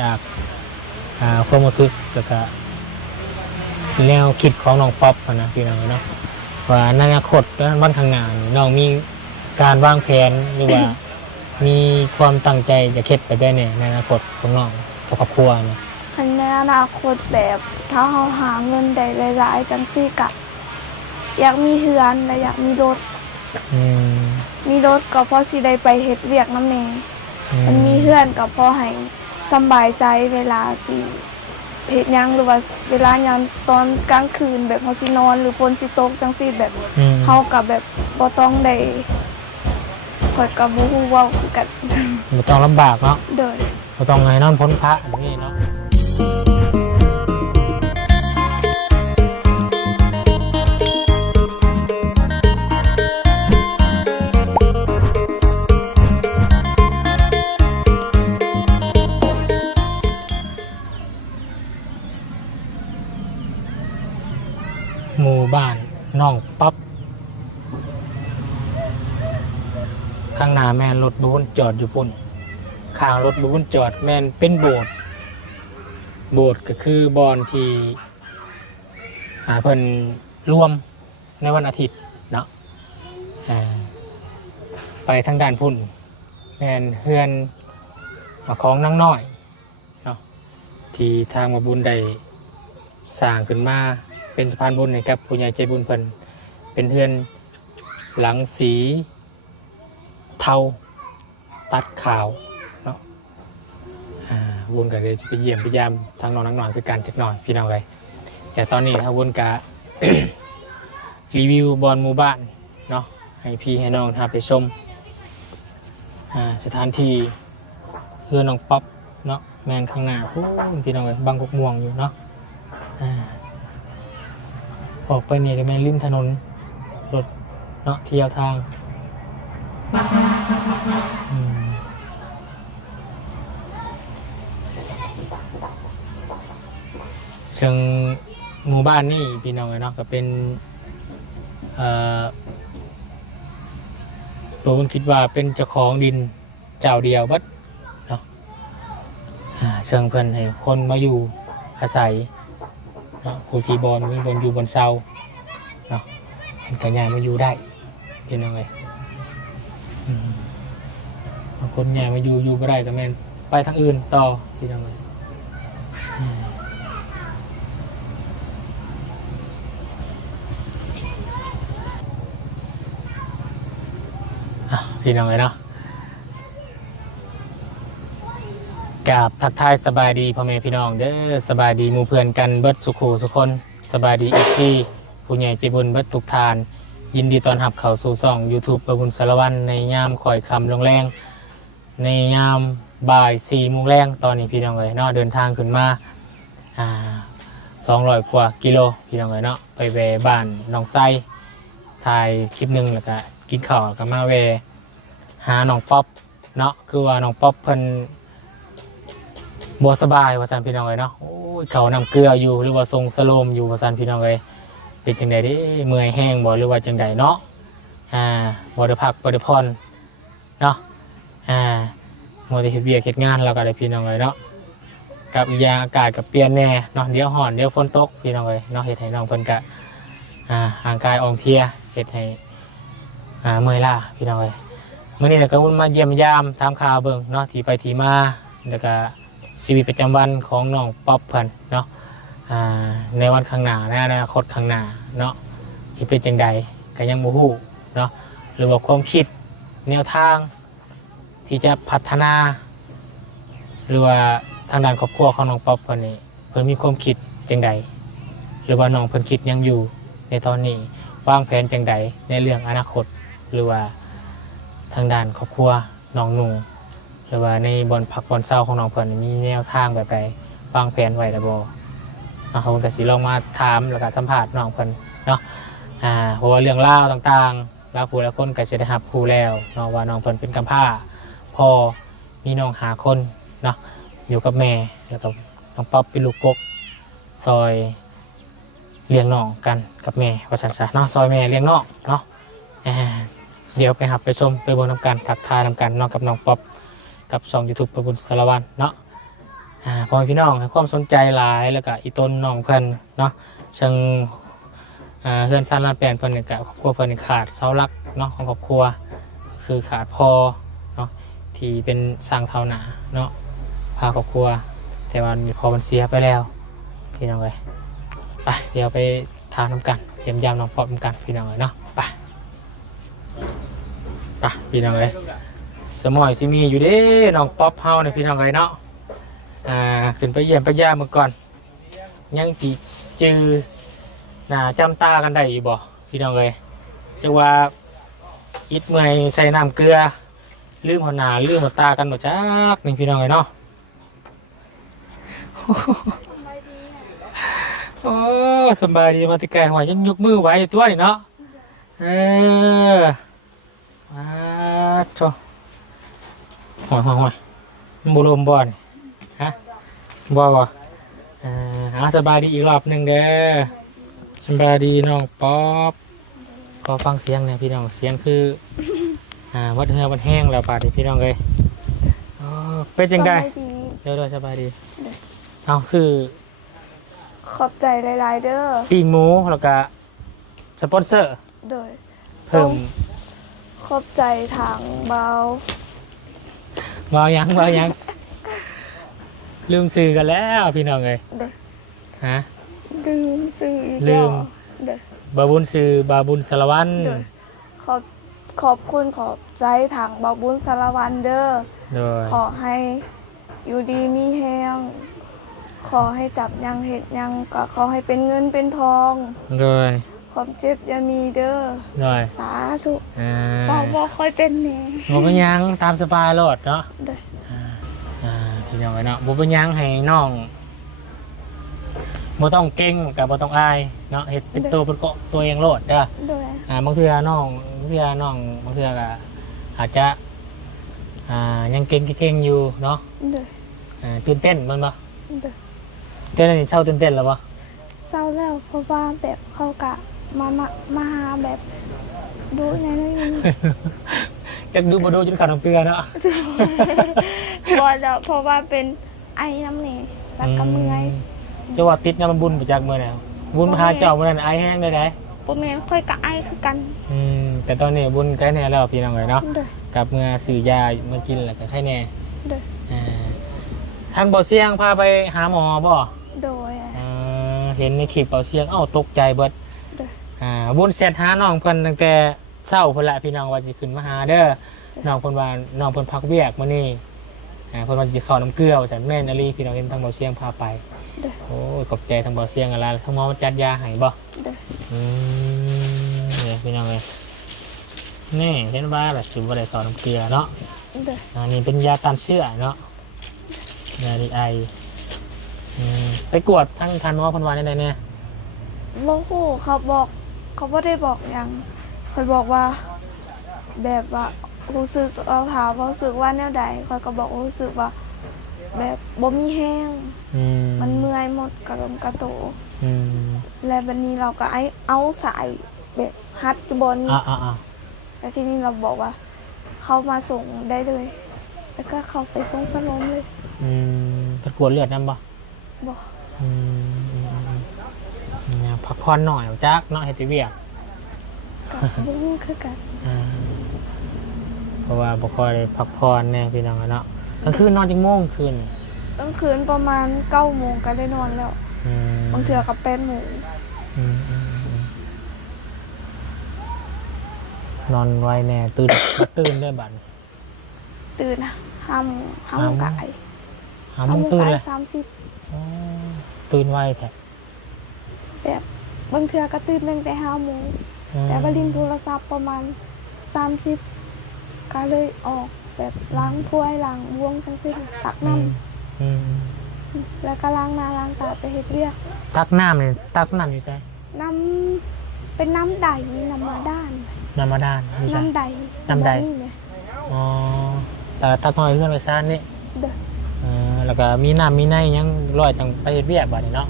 จากความรู้สึกแล้วก็แนวคิดของน้องป๊อปนะพี่น้องเนาะว่าในอนาคตวันข้างหน้าน้องมีการวางแผนหรือว่ามีความตั้งใจจะเฮ็ดไปได้เนี่ยในอนาคตของน้องกับครอบครัวเนี่ย คันในอนาคตแบบถ้าเราหาเงินได้หลายๆจังซี่กะอยากมีเฮือนและอยากมีรถมีรถก็พอสิได้ไปเฮ็ดเวียกน้ำแม่มันมีเฮือนก็พอให้สบายใจเวลาสิเฮ็ดหยังหรือว่าเวลายามตอนกลางคืนแบบเฮาสินอนหรือฝนสิตกจังซี่แบบเฮาก็แบบบ่ต้องได้ข่อยก็บ่ฮู้เว้าคือกันบ่ต้องลำบากเนาะโดยบ่ต้องให้นอนพ้นพระแบบนี้เนาะหมู่บ้านน้องป๊อปข้างหน้าแม่นรถบูนจอดอยู่พุ่นข้างรถบูนจอดแม่นเป็นโบสถ์ก็คือบอนที่เพิ่นร่วมในวันอาทิตย์เนาะไปทางด้านพุ่นแม่นเฮือนของนางน้อยเนาะที่ทางมาบุญได้สร้างขึ้นมาเป็นสะพานบุญให้กับผู้ใหญ่ใจบุญเพิ่นเป็นเฮือนหลังสีเทาตัดขาวเนาะบุญก็เลยไปเยี่ยมไปยามทางน้องนักหน่อยคือการจักหน่อยพี่น้องเลยแต่ตอนนี้ถ้าบุญกะ รีวิวบอลหมู่บ้านเนาะให้พี่ให้น้องพาไปชมสถานที่เพื่อน้องป๊อปเนาะแมนข้างหน้าพี่น้องเลยบางกกม่วงอยู่เนาะออกไปนี่ก็แมนริมถนนรถเนาะเที่ยวทางเชิงหมู่บ้านนี่พี่น้องเนาะก็เป็นผมคิดว่าเป็นเจ้าของดินเจ้าเดียวบัดเนาะเชิงเพิ่นให้คนมาอยู่อาศัยเนาะผู้ที่บอลอยู่บนเสาเนาะเป็นกระยายมาอยู่ได้พี่น้องเลยบางคนใหญ่มาอยู่ก็ได้ก็แม่นไปทางอื่นต่อพี่น้องเลยพี่น้องเลยเนาะกราบทักทายสบายดีพ่อแม่พี่น้องเด้อสบายดีหมู่เพื่อนกันเบิดสุขสุคนสบายดีอีกที่ผู้ใหญ่ใจบุญเบิดทุกทานยินดีต้อนรับเข้าสู่ช่อง YouTube ประบุญสารวัตรในยามข่อยคำลงแรงในยามบ่าย4 โมงแรงตอนนี้พี่น้องเลยเนาะเดินทางขึ้นมา200 กว่ากิโลพี่น้องเลยเนาะไปแวะบ้านน้องไส้ถ่ายคลิปนึงแล้วก็กินข้าวก็มาแวะหาน้องป๊อปเนาะคือว่าน้องป๊อปเพิ่นบ่สบายว่าซั่นพี่น้องเลยเนาะโอ้ยเขานำเกลืออยู่หรือว่าทรงสโลมอยู่ว่าซั่นพี่น้องเลยเป็นจังได๋เด้เมื่อยแห้งบ่หรือว่าจังไดเนาะบ่ได้พักบ่ได้ผ่อนเนาะบ่ได้เฮ็ดเวียกเฮ็ดงานแล้วก็ได้พี่น้องเลยเนาะกับอีกอย่างอากาศก็เปลี่ยนแน่เนาะเดี๋ยวร้อนเดี๋ยวฝนตกพี่น้องเลยเนาะเฮ็ดให้น้องเพิ่นก็ร่างกายอ่อนเพลียเฮ็ดให้เมื่อยล้าพี่น้องเลยมื้อนี้ก็มาเยี่ยมยามถามข่าวเบิ่งเนาะที่ไปที่มาแล้วก็ชีวิตประจำวันของน้องป๊อปเพิ่นเนาะในวันข้างหน้าในอนาคตข้างหน้าเนาะที่เป็นจังใดก็ยังบ่ฮู้เนาะหรือว่าความคิดแนวทางที่จะพัฒนาหรือว่าทางด้านครอบครัวของน้องป๊อปเพิ่นนี่เพิ่นมีความคิดจังใดหรือว่าน้องเพิ่นคิดยังอยู่ในตอนนี้วางแผนจังใดในเรื่องอนาคตหรือว่าทางด้านครอบครัวน้องหนูหรือว่าในบอนพักบอนเศร้าของน้องเพิ่นมีแนวทางแบบใดวางแผนไว้แล้วบ่เขาก็สิลองมาถามแล้วก็สัมภาษณ์น้องเพิ่นเนาะเพราะว่าเรื่องเล่าต่างๆแล้วผู้ละคนก็จะได้รับผู้แล้วเนาะว่าน้องเพิ่นเป็นกำพร้าพ่อมีน้องหาคนเนาะอยู่กับแม่แล้วก็น้องป๊อปเป็นลูกกกซอยเลี้ยงน้องกันกับแม่ว่าซั่นซะเนาะซอยแม่เลี้ยงน้องเนาะเดี๋ยวไปหับไปชมไปเบิ่งนำกันทักทายนำกันน้องกับน้องป๊อปกับช่อง YouTube ประบุญสารวัตรเนาะ พ่อพี่น้องให้ความสนใจหลายแล้วก็อีต้นน้องเพิ่นเนาะเชิงเพื่อนซ่านลาดแปลนเพิ่นนี่ก็ครอบครัวเพิ่นนี่ขาดเสาหลักเนาะของครอบครัวคือขาดพ่อเนาะที่เป็นสร้างเท่าหนาเนาะพาครอบครัวแต่ว่าพอมันเสียไปแล้วพี่น้องเอ้ยไปเดี๋ยวไปทานน้ำกันเยี่ยมยามน้องป๊อปน้ำกันพี่น้องเอ้ยเนาะไปพี่น้องเอ้ยสมอยสิมีอยู่เด้น้องป๊อปเฮาเนี่ยพี่น้องเอ้ยเนาะขึ้นไปเยี่ยมไปย่ามเมื่อก่อนยังตีจือหน้าจำตากันได้อยู่บ่พี่น้องเอ้ยจะว่าอิดเมื่อยใส่น้ำเกลือลืมหัวหน้าลืมหัวตากันหมดจักนี่พี่น้องเอ้ยเนาะโอ้สบายดีมาติไกลหัวยังยกมือไหวตัวนี่เนาะว้าโธ่ห่วยบุลมบอลฮะบ่สบายดีอีกรอบหนึ่งเด้อสบายดีน้องป๊อปขอฟังเสียงหน่อยพี่น้องเสียงคือวัดเหือวัดแห้งแล้วป่าดิพี่น้องเลยเป็นจังไงเดี๋ยวสบายดีเอาซื้อขอบใจหลายๆเด้อปีกหมูแล้วก็สปอนเซอร์โดยเพิ่มขอบใจทางเบายังลืมซื้อกันแล้วพี่น้องเลยฮะลืมซื้อเด้อบาบุญซื้อบาบุญสารวัตรขอบคุณขอบใจทางบาบุญสารวัตรเด้อขอให้อยู่ดีมีแฮงขอให้จับยังเห็ดยังก็ขอให้เป็นเงินเป็นทองเลยความเจ็บอย่ามีเด้อเลยสาธุบอกค่อยเป็นแน่บ่เป็นยังตามสบายโลดเนาะพี่น้องเนาะบ่เป็นยังให้น้องบ่ต้องเก่งกับบ่ต้องอายเนาะเฮ็ดเป็นตัวเป็นเกาะตัวเองโลดเด้อบางเทื่อน้องบางเทื่อก็อาจจะยังเก่งอยู่เนาะตื่นเต้นมันบ่เต้นนี่เศร้าตื่นเต้นแล้วบ่เศร้าแล้วเพราะว่าแบบเขากะมาหาแบบดูในนั้นจักดูบ่ดูจนขาดน้ำเกลือเนาะบ่ดอกเพราะว่าเป็นไอ้น้ำนี่แล้วก็เมื่อยจะว่าติดงานบุญไปจากเมื่อไหร่บุญมาหาเจ้าเมื่อนั้นไอ้แห้งได้บ่แม่นค่อยกะไอ้คือกันแต่ตอนนี้บุญใกล้แน่แล้วพี่น้องเลยเนาะกับเมื่อซื้อยาเมื่อกินแล้วก็ใกล้แน่ทางเบาเสียงพาไปหาหมอบ่โดยเห็นในคลิปเบาเสียงตกใจเบิดบุญเสร็จหาน้องเพิ่นตั้งแต่เช้าเพิ่นละพี่น้องว่าสิขึ้นมาหาเด้อน้องเพิ่นว่าน้องเพิ่นพักเวียกมื้อนี้เพิ่นว่าสิเข้าน้ำเกลือว่าซั่นแม่นอลีพี่น้องเห็นทางเบาเสียงพาไปโอ้ยขอบใจทางเบาเสียงอะไรทางหมอจัดยาให้บ่นี่พี่น้องเอ้ยนี่เห็นว่าแบบสิบ่ได้เข้าน้ำเกลือเนาะนี่เป็นยาต้านเชื้อเนาะยาดีไอไปกวดทั้งทันหมอเพิ่นว่าได้แน่โมโหเขาบ่ได้บอกอย่างเขาบอกว่าแบบว่ารู้สึกเราถามว่ารู้สึกว่าแนวใดเขาก็บอกรู้สึกว่าแบบบ่มีแห้งมันเมื่อยหมดกระดมกระโตและวันนี้เราก็เอาสายแบบฮัดบนแล้วทีนี้เราบอกว่าเขามาส่งได้เลยแล้วก็เขาไปส่งสลมเลยประกวดเลือดนั่นบ่พักผ่อนหน่อยจักเนาะให้ตีเวียกบุ้งคือกันเพราะว่าบ่ค่อยได้พักผ่อนแน่พี่น้องเนาะกลางคืนนอนจังโมงคืนกลางคืนประมาณ9 โมงก็ได้นอนแล้วบางเทื่อก็8 โมงนอนไวแน่ตื่นได้บัดตื่น5 โมงกาย5 โมงตื่นเลย30ตื่นไวแท้แบบบางเทื่อก็ตื่นตั้งแต่5 โมงแต่ว่าลิ้นโทรศัพท์ประมาณ30ก็เลยออกแบบล้างถ้วยล้างบ้วงทั้งสิ้นตักน้ำแล้วก็ล้างหน้าล้างตาไปเฮ็ดเวียกตักน้ำนี่ตักน้ำอยู่ไสน้ำเป็นน้ำใดน้ำมาด้านน้ำใดแต่ตักน้อยเพื่อนไปซ่านนี่แล้วก็มีน้ำมีในยังลอยจังไปเฮ็ดเวียกบัดนี้เนาะ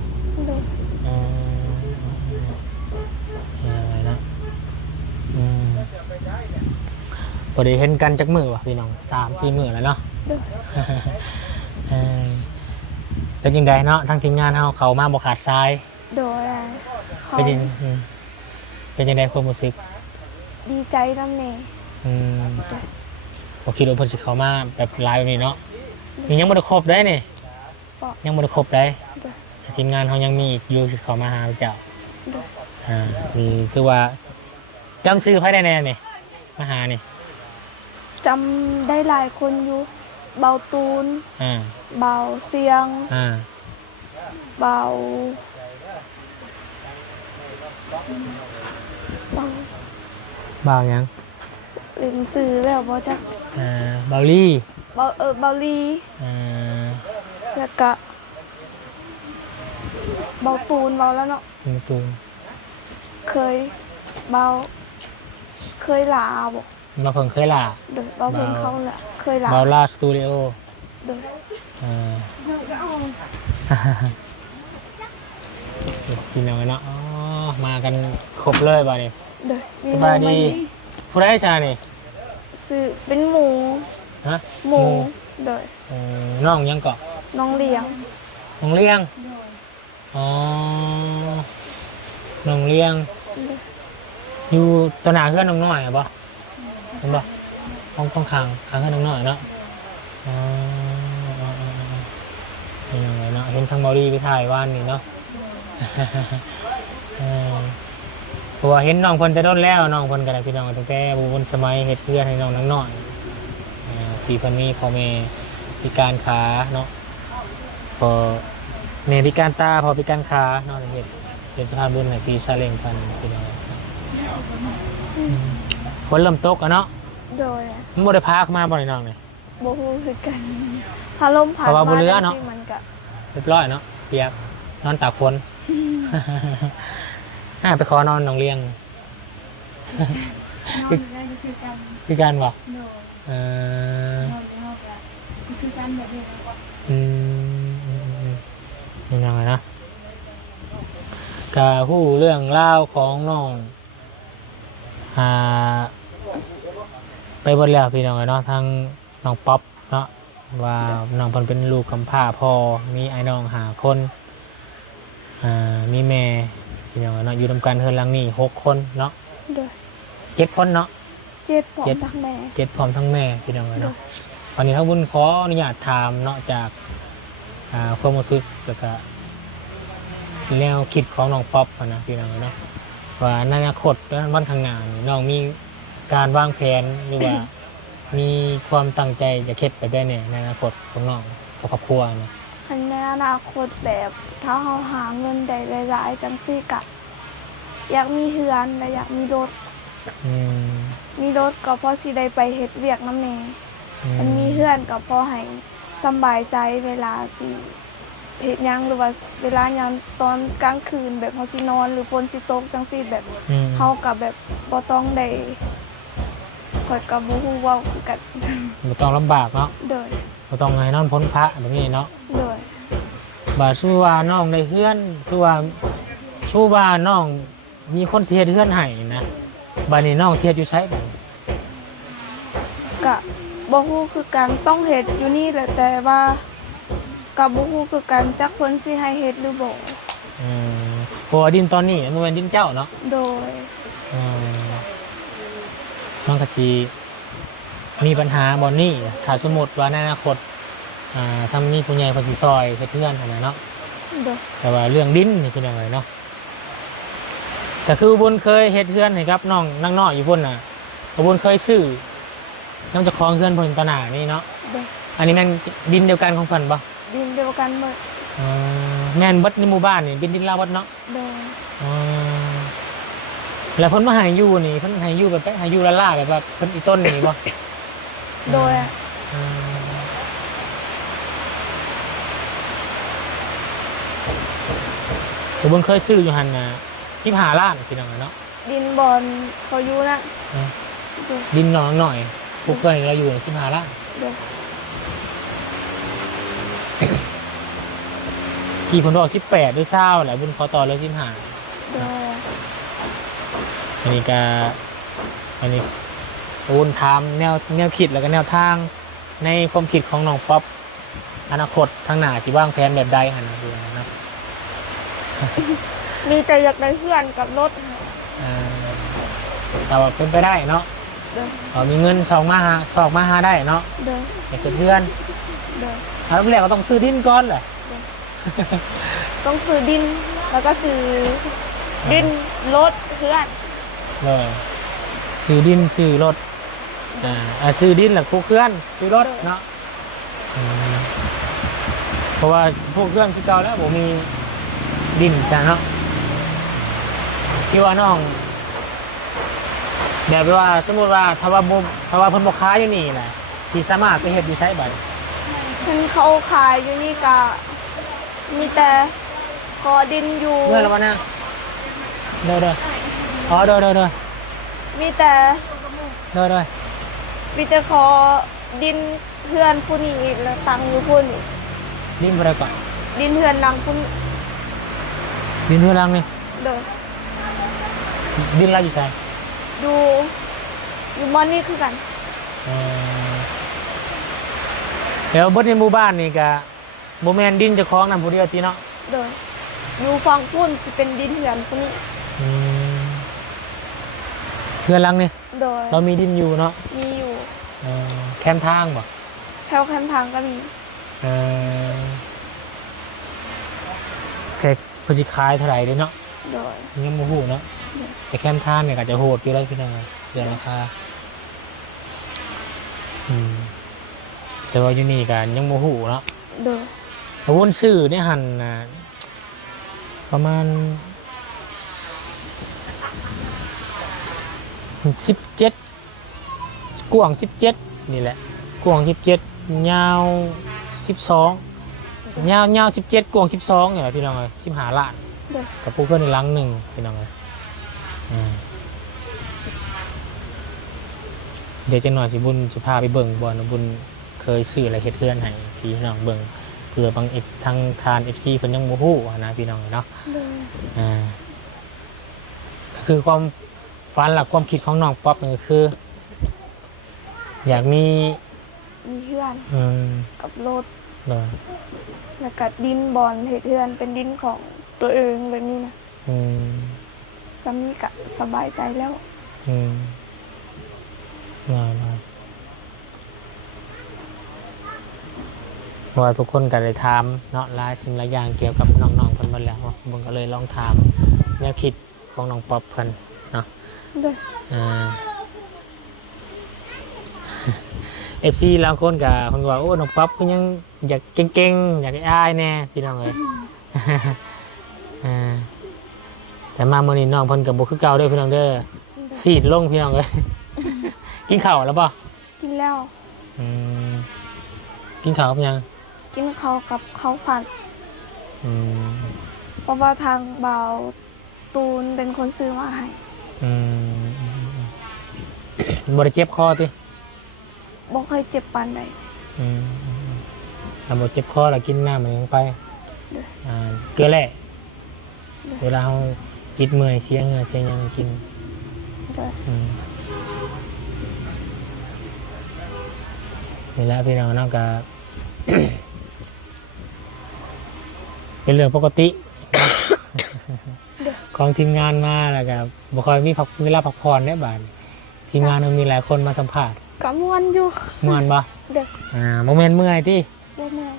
พอดีเห็นกันจักมือว่ะพี่น้อง3-4 มื้อแล้วเนาะ เป็นยังไงเนาะทางทีมงานเขามาบ่ขาดซ้าย โดยเขา เป็นยังเป็นยังไงความรู้สึก ดีใจน้ำเนย ผมคิดว่าเพิ่นสิเข้ามาแบบไลฟ์แบบนี้เนาะยังบ่ได้ครบได้นี่ยังบ่ได้ครบได้ทีมงานเขายังมีอีกอยู่สิเข้ามาหาเจ้านี่คือว่าจำชื่อไผได้แน่นี่มาหานี่ จำได้หลายคนอยู่เบาตูน อ่า เบาเสียง อ่า เบาเบา บ่าวยัง เรียนสื่อแล้วบ่จัก บ่าวลี่ เบาลี อ่า แล้วก็เบาตูนเบาแล้วเนาะ ตูน เคยเบาเคยลาบ่ บ่าวเพิ่งเคยล่ะ โดยเบาเพิ่นเขาแหละเคยลา บ่าวล่าสตูดิโอ โดย พี่น้องเนาะอ๋อมากันครบเลยบ่านี่ โดย สบายดีผู้ใดชานี่ ซื้อเป็นหมู ฮะ หมูโดย น้องยังเกาะ น้องเลี้ยง น้องเลี้ยงอ๋อน้องเลี้ยงอยู่ตวหนาเพื่อนน้องน้อยอะบ่เห็นบ่ต้องขังเพื่อนน้องน้อยเนาะอ๋อนี่น้องเนาะเห็นทางบอดี้ไปถ่ายว่านนี่เนาะ เพราะว่าเห็นน้องเพิ่นจะโดนแล้วน้องเพิ่นกันพี่น้องตั้งแต่บนสมัยเฮ็ดเพื่อนให้น้องนังน้อยที่เพิ่นมีพ่อแม่พิการขาเนาะพอแม่พิการตาพอพิการขาเนาะเฮ็ดเป็นสะพานบุญให้พี่ซาเล้งเพิ่นพี่น้องฝนเริ่มตกอ่ะเนาะ โดย มันบ่ได้พาเข้ามาบ่ได้น้องนี่ บ่ฮู้คือกันถ้าลมพัด เพราะว่าบ่เรือเนาะ จังซี่มันก็ เรียบร้อยเนาะเปียกนอนตากฝน ไปขอนอนน้องเลี้ยง นอนได้คือกัน พิการบ่ โดน เอ่อน อนในห้องกันคือกันแบบนี้แล้วก็ ยังไงนะกะฮู้เรื่องเล่าวของน้องไปเบนแล้วพี่น้องเนาะทางน้องป๊อปเนาะว่าน้องเพิ่นเป็นลูกกำพร้าพ่อมีไอ้น้อง5 คนมีแม่พี่น้องเนาะอยู่นำกันเฮือนหลังนี้6 คนเนาะ โดย 7 คนเนาะ เจ็ดพร้อมทั้งแม่ 7พร้อมทั้งแม่พี่น้องเนาะวันนี้ทั้งบุญขออนุญาตถามเนาะจากความรู้สึกแล้วก็แนวคิดของน้องป๊อปนะพี่น้องเนาะว่าในอนาคตวันข้างหน้านี่น้องมีการวางแผนหรือว่า มีความตั้งใจจะเฮ็ดไปได้เนี่ยในอนาคตของน้องกับครอบครัวนะ คันในอนาคตแบบถ้าเราหาเงินได้หลายๆจังซี่กะอยากมีเฮือนและอยากมีรถ อืม มีรถก็เพราะสิได้ไปเฮ็ดเวียกน้ำแม่ อื มันมีเฮือนก็เพราะให้สำบายใจเวลาสิเฮ็ดหยังหรือว่าเวลายามตอนกลางคืนแบบเฮาสินอนหรือฝนสิตกจังซี่แบบ อืม เฮาก็แบบบ่ต้องได้ข่อยก็บ่ฮู้เว้าคือกัน บ่ต้องลำบากเนาะ โดย บ่ต้องให้นอนพ้นพระแบบนี้เนาะ โดย บาดสู้ว่าน้องได้เฮือนคือว่าสู้ว่าน้องมีคนสิเฮ็ดเฮือนให้นะบัดนี้น้องสิเฮ็ดอยู่ไสบัดนี้ ก็บ่ฮู้คือกันต้องเฮ็ดอยู่นี่แหละแต่ว่าก็บ่ฮู้คือกันจักเพิ่นสิให้เฮ็ดหรือบ่ เพราะว่าดินตอนนี้มันเป็นดินเจ้าเนาะ โดย น้องกะจีมีปัญหาบอนนี่ถ้าสมมติว่าในอนาคตทำนี่ผู้ใหญ่คนที่ซอยเพื่อนขนาดเนาะ โดย แต่ว่าเรื่องดินนี่เป็นยังไงเนาะแต่คืออุบลเคยเฮ็ดเพื่อนให้ครับน้องนั่งนอกอยู่บนน่ะอุบลเคยซื้อน้องจะคลองเพื่อนบนตะหนานี่เนาะ โดย อันนี้แม่นดินเดียวกันของเพิ่นปะ ดินเดียวกันหมด แม่นเบิดในหมู่บ้านนี่เป็นดินลาวเบิดเนาะ โดย แล้วเพิ่นมาให้อยู่นี่เพิ่นให้อยู่แบบให้อยู่ละล่าแบบว่าเพิ่นอีต้นนี่บ่ โดย อุบลเคยซื้ออยู่หั่นน่ะ15 ล้านพี่น้องเนาะ ดินบอลเขาอยู่นะโดย ดินหนองหน่อยพวกเพื่อนเราอยู่ใน15 ล้าน โดย กี่คนบอก18ด้วยเศร้าแหละบุญขอต่อเลย15 โดย อันนี้ก็อันนี้บุญทำแนวคิดแล้วก็แนวทางในความคิดของน้องป๊อป อนาคตข้างหน้าสิวางแผนแบบใดหั่นนะพี่น้องเนาะ มีแต่อยากได้เพื่อนกับรถ แต่ว่าเป็นไปได้เนาะ เด้อ มีเงินสองมาหาได้เนาะ เด้อ อยากเป็นเพื่อน เด้อ อันดับแรกก็ต้องซื้อดินก่อนแหละ ต้องซื้อดินแล้วก็ซื้อดินรถเพื่อน เลยซื้อดินซื้อรถซื้อดินแหละพวกเพื่อนซื้อรถเนาะเพราะว่าพวกเพื่อนที่เก่าแล้วผมมีดินจ้ะเนาะคิดว่าน้องแบบว่าสมมติว่าถ้าว่าเพิ่นบ่ค้าอยู่นี่นะที่สามารถไปเฮ็ดดีไซน์บัด เห็นเขาขายอยู่นี่ก็มีแต่ขอดินอยู่ เมื่อแล้ววันน่ะเด้ออ๋อเด้อ มีแต่ เด้อ มีแต่ขอดินเพื่อนผู้นี้อีกแล้วตังค์อยู่ผู้นี้ ดินบ่ได้ก่อน ดินเพื่อนหลังผู้นี้ ดินเฮือรังนี่ เด้อ ดินเราอยู่ไส อยู่มอนนี่คือกัน แล้วเบิดในหมู่บ้านนี่ก็บ่แม่นดินเจ้าของนั่นผู้เดียวติเนาะ เด้ออยู่ฝั่งพุ่นสิเป็นดินเพื่อนผู้นี้ เฮือรังนี่ โดย เรามีดินอยู่เนาะ มีอยู่ แคมทางบ่ แถวแคมทางก็มี แค่เพิ่นสิขายเท่าไหร่เด้เนาะ โดย ยังบ่ฮู้เนาะแต่แคมทางเนี่ยก็จะโหดอยู่แล้วพี่น้องเดี๋ยวราคาแต่ว่าอยู่นี่ก็ยังบ่ฮู้เนาะ โดย ถ้าวนซื้อเนี่ยหั่นน่ะประมาณ17กว้าง17นี่แหละกว้าง17ยาว12ยาว17กว้าง12นี่แหละพี่น้องเอ้ย15ล้าน โดย กับผู้เพื่อนในหลังหนึ่งพี่น้องเอ้ยเดี๋ยวจะหน่อยสิบุญสิพาไปเบิ่งบ่นะบุญเคยซื้ออะไรเฮ็ดเพื่อนให้พี่น้องเบิ่งเพื่อบางทางทาน FC เพิ่นยังบ่ฮู้นะพี่น้องเนาะ โดย คือความฝันหลักความคิดของน้องป๊อปนี่ก็คือ อยากมี มีเพื่อน กับรถ เนาะ แล้วก็ดินบอลเฮ็ดเพื่อนเป็นดินของตัวเองแบบนี้นะสามีก็สบายใจแล้ว ง่ายเพราะว่าทุกคนก็ได้ถามเนาะหลายสิ่งหลายอย่างเกี่ยวกับน้องๆเพิ่นหมดแล้วบุญก็เลยลองถามแนวคิดของน้องป๊อปเพิ่นเนาะ โดย FC บางคนก็เพิ่นว่าโอ้น้องป๊อปเพิ่นยังอยากเก่งๆอยากอายแน่พี่น้องเอ้ย แต่มามื้อนี้น้องเพิ่นก็บ่คือเก่าเด้อพี่น้องเด้อซีดลงพี่น้องเอ้ย กินข้าวแล้วบ่ กินแล้ว กินข้าวกับหยัง กินข้าวกับข้าวผัด อืม เพราะว่าทางเบาตูนเป็นคนซื้อมาให้ บ่ได้เจ็บคอติ บ่เคยเจ็บปานใด ถ้าบ่เจ็บคอแล้วกินน้ำมันยังไป เด้อ เกลือแร่เวลาเฮาคิดเมื่อยเสียเหงื่อเสียหยังกิน โดย นี่แหละพี่น้องเนาะก็ เป็นเรื่องปกติ ของทีมงานมาแล้วก็บ่ค่อยมีเวลาพักผ่อนได้บาดนี้ทีมงานมันมีหลายคนมาสัมภาษณ์ ก็ม่วนอยู่ ม่วนบ่ เด้อ บ่แม่นเมื่อยติ บ่เมื่อย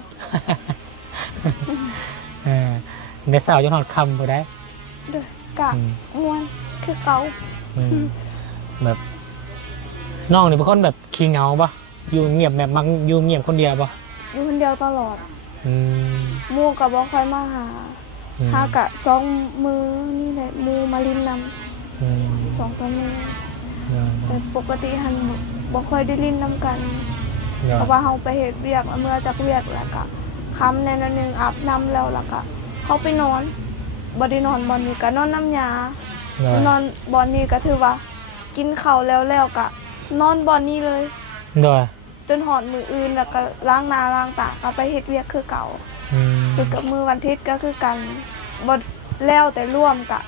เดี๋ยวเช้าจนฮอดค่ำบ่ได้ เด้อก็ม่วนคือเก่า แบบน้องนี่เป็นคนแบบขี้เหงาบ่อยู่เงียบแบบมักอยู่เงียบคนเดียวบ่ อยู่คนเดียวตลอด อืม หมู่ก็บ่ค่อยมาหากะ2 มื้อนี่แหละหมู่มาลินนำ 2-3 มื้อแต่ปกติหันบ่ค่อยได้ลินนำกัน เพราะว่าเฮาไปเฮ็ดเวียกเมื่อจากเวียกแล้วก็ค่ำแน่นอนนึงอาบน้ำแล้วก็เข้าไปนอนบ่ได้นอนบ่อนนี้ก็นอนน้ำยานอนบ่อนนี้ก็ถือว่า กินข้าวแล้วก็นอนบ่อนนี้เลย โดย จนหอดมืออื่นแล้วก็ล้างหน้าล้างตาก็ไปเฮ็ดเวียกคือเก่าคือกับมือวันอาทิตย์ก็คือกันบ่แล้วแต่ร่วมกะ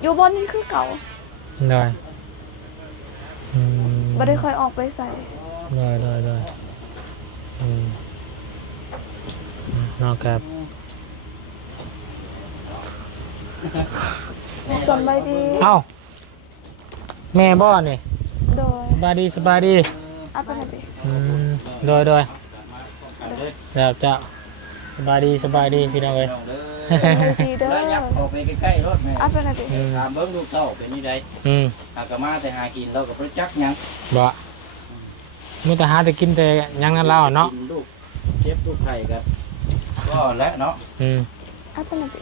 อยู่บ่อนนี้คือเก่า โดย บ่ได้ค่อยออกไปใส่ โดย เนาะครับ สบายดี เอ้าแม่บ่นี่ โดย สบายดีสบายดี อัปปะดิ โดยแล้วเจ้าสบายดีสบายดีพี่น้องเอ้ย ดีเด้อ แล้วยับเข้าไปใกล้ๆรถแม่ อัปปะดิ ถามเบิ่งลูกเต้าเป็นนี่ไดหากมาแต่หากินเราก็บ่จักหยัง บ่มื้อแต่หาแต่กินแต่หยังนั้นแล้วเนาะ กินลูกเจ็บลูกไข่กันก็แล้วเนาะ อัปปะดิ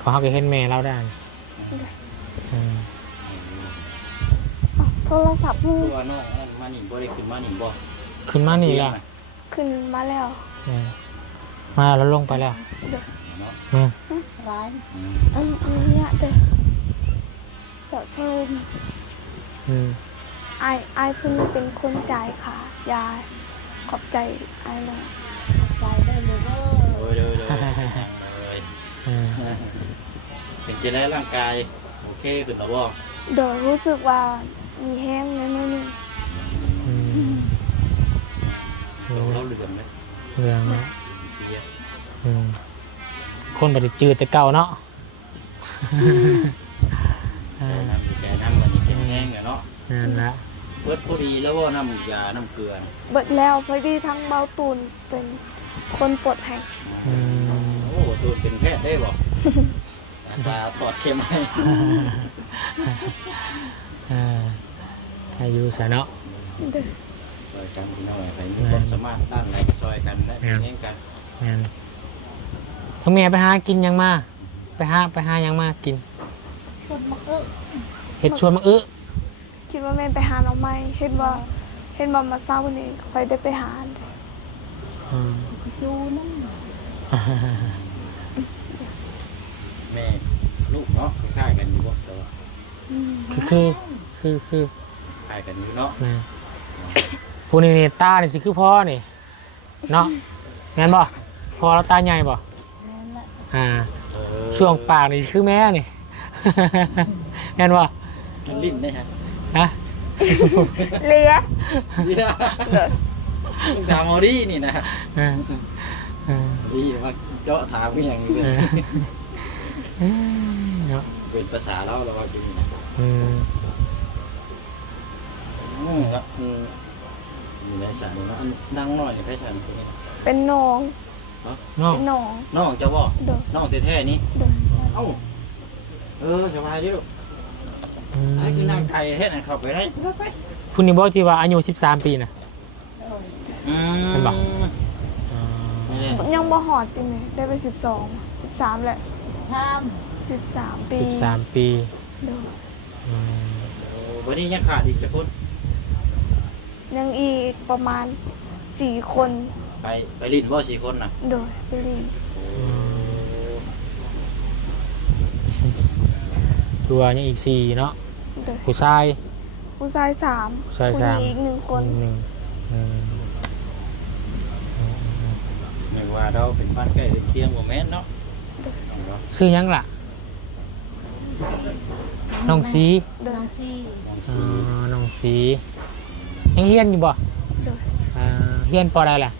ขอเฮาก็เห็นแม่เราได้ โทรศัพท์มึง ตัวน้องนั่นมานี่บ่ได้ขึ้นมานี่บ่ ขึ้นมานี่ล่ะ ขึ้นมาแล้ว มาแล้วลงไปแล้ว เด้อ เนาะ ร้าย อันนี้เด้อเดี๋ยวเชิญไอเพิ่งเป็นคนจ่ายค่ะยายขอบใจไอเลย ใจได้เลยก็ เด้อเป็นจังได๋ร่างกายโอเคขึ้นแล้วบ่ เดี๋ยวรู้สึกว่ามีแห้งนิดนึง เราเหลืองเลย เรื่องเนาะ เปีย คนบ่ได้จืดแต่เก่าเนาะ แต่น้ำมันนี่แห้งๆเนาะ นั่นละ เบิดพอดีแล้วบ่น้ำยาน้ำเกลือ เบิดแล้วพอดีทั้งเบาตูนเป็นคนปลดแห้ง โอ้ตูนเป็นแพทย์ได้บ่อาสาถอดเข็มให้ อายุสะเนาะ เด้อ ซอยกันพี่น้องไปมีความสามารถด้านไหนก็ซอยกันได้เป็นเองกัน งั้นทั้งแม่ไปหากินยังมาไปหายังมากิน ชวนมาเห็ดชวนมาอึ คิดว่าแม่ไปหาเราไหมเห็นว่ามาเศร้าวันนี้คอยได้ไปหา ดูนั่น แม่ลูกเนาะคล้ายกันอยู่บ่แต่ว่า คือ คล้ายกันอยู่เนาะ แม่ผู้นี้นี่ตานี่สิคือพ่อนี่เนาะงั้นบ่พ่อเราตาใหญ่บ่ นั่นแหละ ช่วงปากนี่สิคือแม่นี่ งั้นบ่ มันลิ้นได้ฮะ ฮะ เลีย ถามเอาดินี่นะ เออเออ ดีมาเจาะถามกันอย่างนี้ เนาะ เป็นภาษาเราว่าจริงนะครับมีในสารเนาะนั่งหน่อยในแพทย์ฉันตรงนี้ เป็นน้อง เนาะ เป็นน้อง น้องจะบ่ เด้อ น้องแท้ๆนี่ เด้อ เอ้าสบายดิลูกไอ้กินน้ำไก่เฮ็ดให้เข้าไปได้ไป คุณนี่บอกที่ว่าอายุ13 ปีนะ เป็นบ่ นี่ ยังบ่หอดจริงเลยได้ไป13แหละ ท 13 ปี 13 ปี เด้อ วันนี้ยังขาดอีกจะพุทธ ยังอีกประมาณ4 คน ไปลิ้นบ่4 คนน่ะ โดยไปเรียน ตัวยังอีก4เนาะ โดย ผู้ชาย ผู้ชาย3 ผู้ชาย ผู้ห สาม ญิงอีก1 คน หนึ่ง หนึ่งว่าเราเป็นบ้านใกล้เคียงบ่แม่นเนาะ ชื่อหยังล่ะน้องสี โด ำน้ ย องซี่ น้องสียังเฮียนอยู่บ่ โดย เฮียนปอใดล่ะ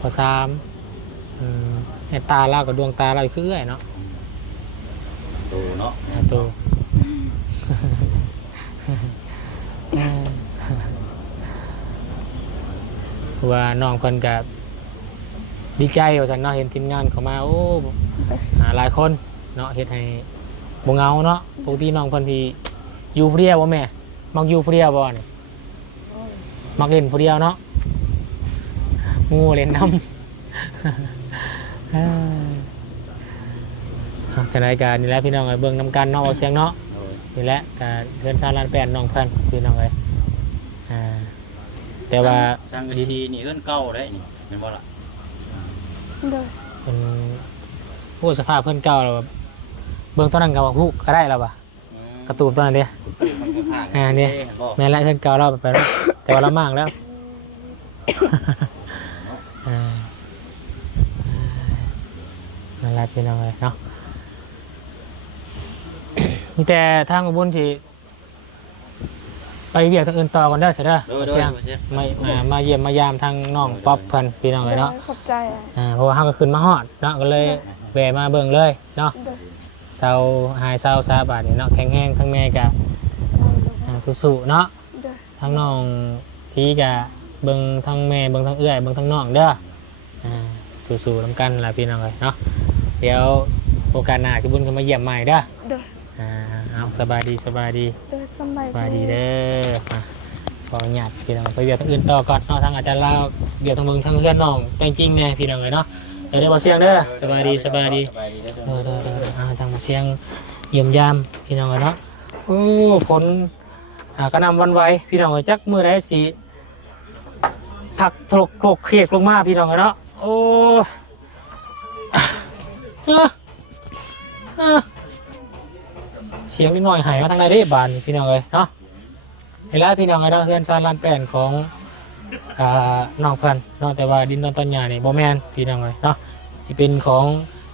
ป3ในตาเรากับดวงตาเราคือเอื้อยเนาะ โตเนาะ ตัว ว่าน้องเพิ่นก็ดีใจว่าซั่นเนาะเห็นทีมงานเข้ามาโอ้หลายคนเนาะเฮ็ดให้บ่เหงาเนาะปกติน้องเพิ่นที่อยู่ผู้เดียวบ่แม่มักอยู่ผู้เดียวบ่นี่มักเล่นผู้เดียวเนาะงูเล่นน้ำ จังได๋ก็นี่แหละพี่น้องเอ้ยเบิ่งนํกันเนาะเอาเสียงเนาะ นี่แหละการเดินชาลานแปลนน้องเพื่อนพี่น้องเลยแต่ว่า สังกะสีนี่เอื้อนเก่าได้นี่เป็นบ่ล่ะ โดย เป็นผู้สภาพเพื่อนเก่าเราเบื้องต้นนั้นกับผู้ก็ได้แล้วป่ะกระตูบตอนนั้นเดีย มันก็ข้าง เนี่ยแม่นละเพื่อนเก่าเราไปแล้วแต่ว่าเรามากแล้วนั่นแหละพี่น้องเลยเนาะมีแต่ทางอุบลที่ ไปเวียกทางอื่นต่อกันเด้อเสียเด้อ โดย เสียง เสียง มาเยี่ยมมายามทางน้องป๊อปเพิ่นพี่น้องเลยเนาะ ขอบใจอ่ะ เพราะว่าเฮาก็ขึ้นมาฮอดเนาะก็เลยแวะมาเบิ่งเลยเนาะ โดย เซาหายเซาซาบาดนี่เนาะแข็งแรงทั้งแม่กะสู้ๆเนาะ โดย ทั้งน้องซีกะเบิ่งทั้งแม่เบิ่งทั้งเอื้อยเบิ่งทั้งน้องเด้อสู้ๆนำกันล่ะพี่น้องเลยเนาะเดี๋ยวโอกาสหน้าสิบุญก็มาเยี่ยมใหม่เด้อ โดย เอาสบายดี โดยสบาย สบายดีเด้อขออนุญาตพี่น้องไปเวียกทางอื่นต่อก่อนเนาะทางอาจารย์ลาวเวียกทางเมืองทางเพื่อนน้องแต่จริงๆเนี่ยพี่น้องเลยเนาะเดี๋ยวได้บ่เสียงเด้อสบายดี สบายดีเด้อ ทางบ่เสียงเยี่ยมยามพี่น้องเลยเนาะโอ้ฝนกระหน่ำวันไหวพี่น้องเลยจักมื้อใดสิผักตกเขียกลงมาพี่น้องเลยเนาะโอ้เสียงนิดหน่อยหายมาทางใดเด้บานพี่น้องเลยเนาะเวลาพี่น้องเลยเนาะเพื่อนซานลานแป้นของน้องเพื่อนเนาะแต่ว่าดินนอนต้นหญ้านี่บ่แม่นพี่น้องเลยเนาะสิเป็นของ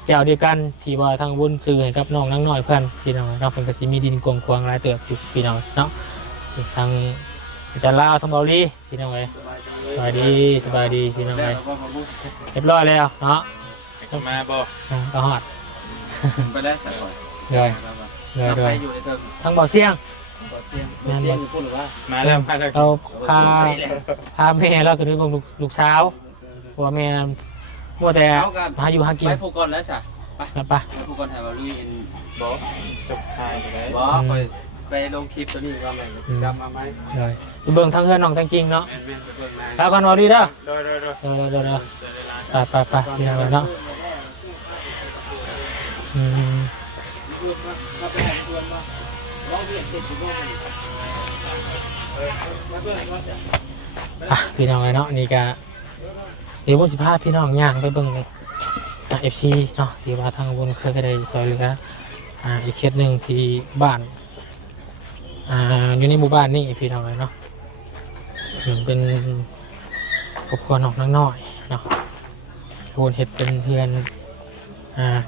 เจ้าเดียวกันที่ว่าทางบุญซื้อให้กับน้องนั่งน้อยเพื่อนพี่น้องเนาะเพิ่นก็สิมีดินกวางควางหลายเติบอยู่พี่น้องเนาะทางอาจารย์ลาวทางเบาลีพี่น้องเลยสบายดีพี่น้องเลยเรียบร้อยแล้วเนาะ มาบ่ ก็ฮอด ไปได้สักหน่อย เลย อยู่ในเทิง ทางบ่อเสียง พูดหรือว่ามาแล้วพา เราพาแม่เราคือเรื่องลูกสาวเพราะว่าแม่มัวแต่หาอยู่หากิน ไปผูกก่อนแล้วจ้ะ ไป ไปผูกก่อนให้ว่าลุยอินบ่จบทายไปได้บ่ไปลงคลิปตัวนี้ว่าแม่จำมาไหม เลยเบิ่งทางเฮือนน้องจริงๆเนาะ แม่นๆไปเบิ่งมา แล้วกันวอดีเด้อ โดย เดี๋ยวไปพี่น้องเนาะพี่น้องเลยเนาะนี่ก็เดี๋ยววันสิพาพี่น้องย่างไปเบิ่งเลยFC เนาะที่ว่าทางบนเคยได้ซอยเหลืออีกเคสหนึ่งที่บ้านอยู่ในหมู่บ้านนี่พี่น้องเลยเนาะเป็นครอบครัวน้องนั่งน้อยเนาะโอนเห็ดเป็นเพื่อน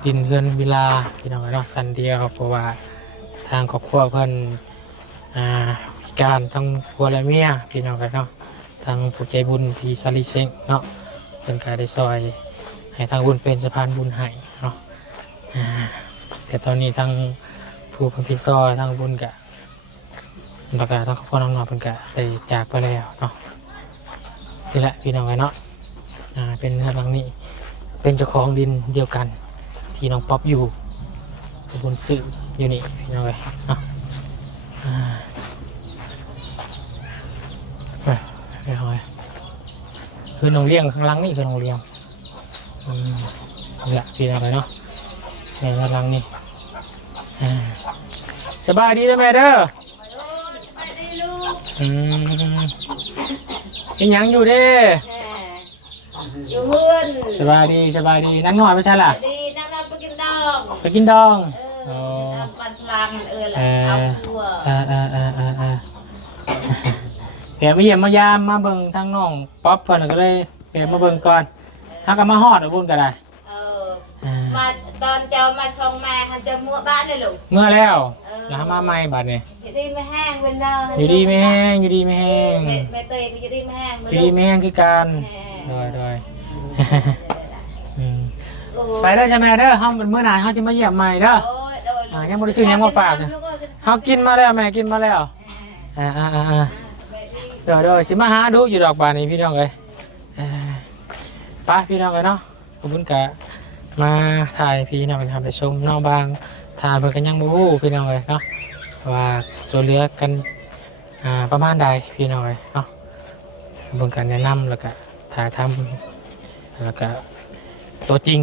ดินเพื่อนเวลาพี่น้องเลยเนาะสันเดียวเพราะว่าทางครอบครัวเพื่อนพิการทั้งผัวและเมียพี่น้องเลยเนาะทางผู้ใจบุญพี่ซาลิเซงเนาะเป็นการได้ซอยให้ทางบุญเป็นสะพานบุญให้เนาะแต่ตอนนี้ทางผู้พันธิซอยทางบุญกะแล้วก็ทางครอบครัวน้องๆเป็นกะได้จากไปแล้วเนาะนี่แหละพี่น้องเลยเนาะเป็นเรือนหลังนี้เป็นเจ้าของดินเดียวกันที่น้องป๊อปอยู่บนสื่ออยู่นี่พี่น้องเลยเนาะพี่น้องเลยคือน้องเลี้ยงข้างหล่างนี่คือน้องเลี้ยงนี่แหละพี่น้องเลยเนาะในข้างหล่างนี่สบายดีนะแม่เด้อเป็นยังอยู่เด้ อยู่เพื่อน สบายดีนั่งหน่อยไม่ใช่ล่ะ ดีนั่งเราไปกินดอง ไปกินดอง น้ำปันพลังเอาตัว แกมาเยี่ยมมายามมาเบิ่งทางน้องป๊อปเพิ่นก็เลยแกมาเบิ่งก่อนถ้าก็มาฮอดเอาบุญก็ได้ มาตอนเจ้ามาชงแม่เขาจะมั่วบ้านเลยลูก เมื่อแล้วแล้วมาใหม่บัดนี้ อยู่ดีไม่แห้งเว้นเนอ อยู่ดีไม่แห้ง แม่เตยก็อยู่ดีไม่แห้ง อยู่ดีไม่แห้งคือกันโดยไปเด้อใช่ไหมเด้อเฮาเป็นมื้อหน้าเฮาจะมาเยี่ยมใหม่เด้อยังบ่ได้ซื้อหยังมาฝากเฮากินมาแล้วแม่กินมาแล้วเดี๋ยวสิมาหาดูอยู่ดอกบานนี้พี่น้องเอ้ยไปพี่น้องเอ้ยเนาะขอบคุณกะมาถ่ายพี่น้องทำไปชมน้องบางทานเพิ่นกันยังบ่ฮู้พี่น้องเอ้ยเนาะว่าส่วนเหลือกันประมาณใดพี่น้องเอ้ยเนาะเบิ่งกันแนะนำแล้วก็ถ่ายทำแล้วก็ตัวจริง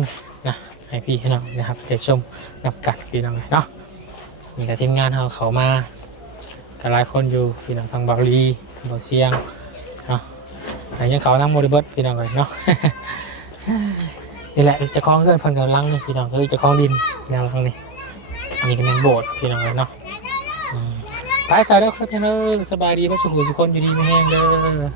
นะให้พี่น้องนะครับได้ชมกับกันพี่น้องเอ้ยเนาะนี่ก็ทีมงานเขามาก็หลายคนอยู่พี่น้องทางเบาลีเบาเสียงเนาะยังเขานั่งโมดิเบิร์ตพี่น้องเลยเนาะ นี่แหละจะคล้องเพื่อนพันกับลังนี่พี่น้องจะคล้องดินแนวลังนี่นี่ก็เป็นโบสถ์พี่น้องเลยเนาะไปใส่แล้วครับพี่น้องสบายดีพระสุขุสุคนอยู่ดีไม่แห้งเด้อ